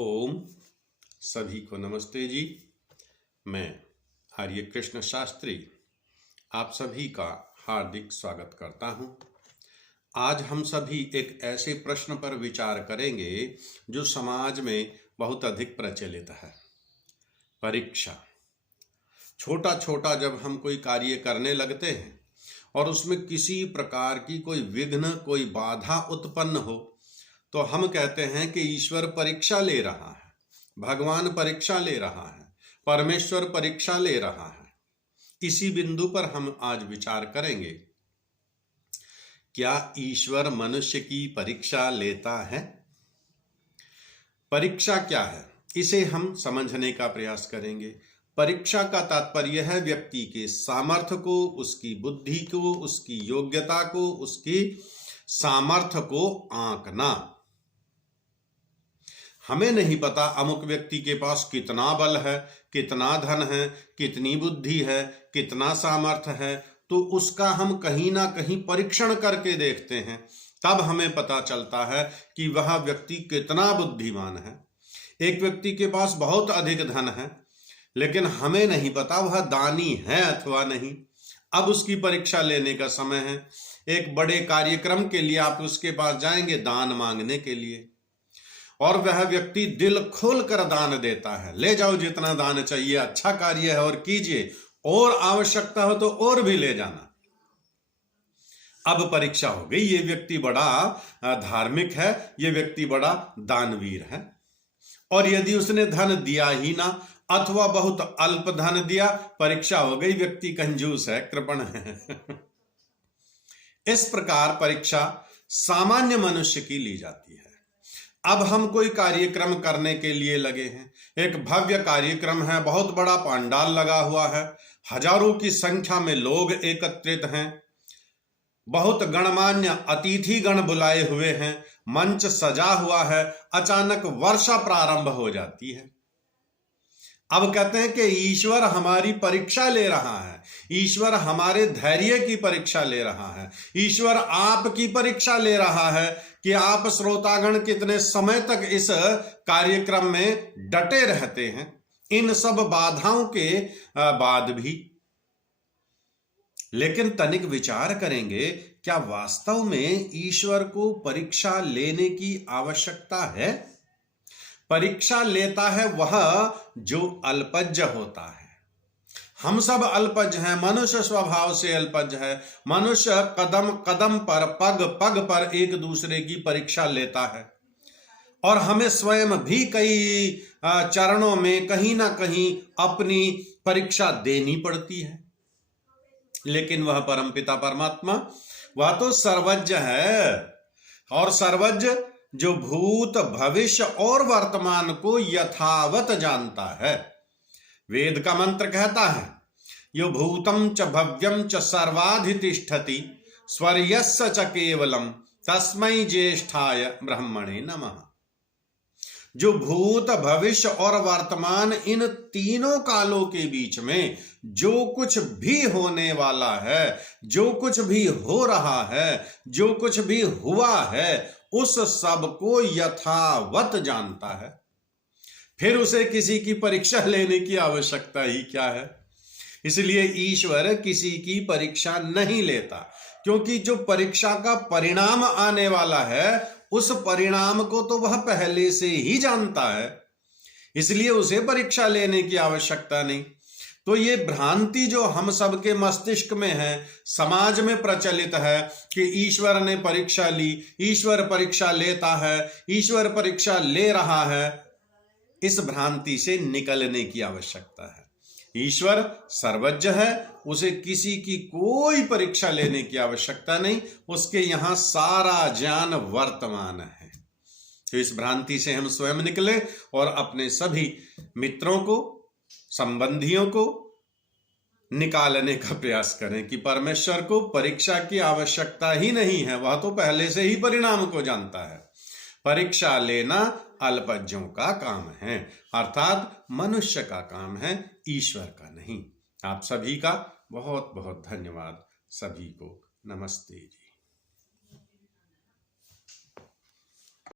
ओम सभी को नमस्ते जी। मैं आर्य कृष्ण शास्त्री आप सभी का हार्दिक स्वागत करता हूं। आज हम सभी एक ऐसे प्रश्न पर विचार करेंगे जो समाज में बहुत अधिक प्रचलित है। परीक्षा। छोटा छोटा जब हम कोई कार्य करने लगते हैं और उसमें किसी प्रकार की कोई विघ्न, कोई बाधा उत्पन्न हो तो हम कहते हैं कि ईश्वर परीक्षा ले रहा है, भगवान परीक्षा ले रहा है, परमेश्वर परीक्षा ले रहा है। इसी बिंदु पर हम आज विचार करेंगे। क्या ईश्वर मनुष्य की परीक्षा लेता है? परीक्षा क्या है, इसे हम समझने का प्रयास करेंगे। परीक्षा का तात्पर्य है व्यक्ति के सामर्थ्य को, उसकी बुद्धि को, उसकी योग्यता को, उसकी सामर्थ्य को आंकना। हमें नहीं पता अमुक व्यक्ति के पास कितना बल है, कितना धन है, कितनी बुद्धि है, कितना सामर्थ्य है, तो उसका हम कहीं ना कहीं परीक्षण करके देखते हैं। तब हमें पता चलता है कि वह व्यक्ति कितना बुद्धिमान है। एक व्यक्ति के पास बहुत अधिक धन है लेकिन हमें नहीं पता वह दानी है अथवा नहीं। अब उसकी परीक्षा लेने का समय है। एक बड़े कार्यक्रम के लिए आप उसके पास जाएंगे दान मांगने के लिए, और वह व्यक्ति दिल खोल कर दान देता है। ले जाओ जितना दान चाहिए, अच्छा कार्य है और कीजिए, और आवश्यकता हो तो और भी ले जाना। अब परीक्षा हो गई, ये व्यक्ति बड़ा धार्मिक है, ये व्यक्ति बड़ा दानवीर है। और यदि उसने धन दिया ही ना अथवा बहुत अल्प धन दिया, परीक्षा हो गई, व्यक्ति कंजूस है, कृपण है। इस प्रकार परीक्षा सामान्य मनुष्य की ली जाती है। अब हम कोई कार्यक्रम करने के लिए लगे हैं। एक भव्य कार्यक्रम है, बहुत बड़ा पंडाल लगा हुआ है, हजारों की संख्या में लोग एकत्रित हैं, बहुत गणमान्य अतिथि गण बुलाए हुए हैं, मंच सजा हुआ है। अचानक वर्षा प्रारंभ हो जाती है। अब कहते हैं कि ईश्वर हमारी परीक्षा ले रहा है, ईश्वर हमारे धैर्य की परीक्षा ले रहा है, ईश्वर आपकी परीक्षा ले रहा है कि आप श्रोतागण कितने समय तक इस कार्यक्रम में डटे रहते हैं, इन सब बाधाओं के बाद भी। लेकिन तनिक विचार करेंगे, क्या वास्तव में ईश्वर को परीक्षा लेने की आवश्यकता है? परीक्षा लेता है वह जो अल्पज्ञ होता है। हम सब अल्पज्ञ हैं, मनुष्य स्वभाव से अल्पज्ञ है। मनुष्य कदम कदम पर, पग पग पर एक दूसरे की परीक्षा लेता है, और हमें स्वयं भी कई चरणों में कहीं ना कहीं अपनी परीक्षा देनी पड़ती है। लेकिन वह परमपिता परमात्मा, वह तो सर्वज्ञ है, और सर्वज्ञ जो भूत भविष्य और वर्तमान को यथावत जानता है। वेद का मंत्र कहता है, यो भूतम च भव्यम च सर्वाधितिष्ठति स्वर्यस्य च केवलम तस्मै ज्येष्ठाय ब्रह्मणे नमः। जो भूत भविष्य और वर्तमान, इन तीनों कालों के बीच में जो कुछ भी होने वाला है, जो कुछ भी हो रहा है, जो कुछ भी हुआ है, उस सब को यथावत जानता है। फिर उसे किसी की परीक्षा लेने की आवश्यकता ही क्या है? इसलिए ईश्वर किसी की परीक्षा नहीं लेता, क्योंकि जो परीक्षा का परिणाम आने वाला है उस परिणाम को तो वह पहले से ही जानता है, इसलिए उसे परीक्षा लेने की आवश्यकता नहीं। तो ये भ्रांति जो हम सबके मस्तिष्क में है, समाज में प्रचलित है कि ईश्वर ने परीक्षा ली, ईश्वर परीक्षा लेता है, ईश्वर परीक्षा ले रहा है, इस भ्रांति से निकलने की आवश्यकता है। ईश्वर सर्वज्ञ है, उसे किसी की कोई परीक्षा लेने की आवश्यकता नहीं, उसके यहां सारा ज्ञान वर्तमान है। तो इस भ्रांति से हम स्वयं निकले और अपने सभी मित्रों को, संबंधियों को निकालने का प्रयास करें कि परमेश्वर को परीक्षा की आवश्यकता ही नहीं है, वह तो पहले से ही परिणाम को जानता है। परीक्षा लेना अल्पज्ञों का काम है, अर्थात मनुष्य का काम है, ईश्वर का नहीं। आप सभी का बहुत बहुत धन्यवाद। सभी को नमस्ते।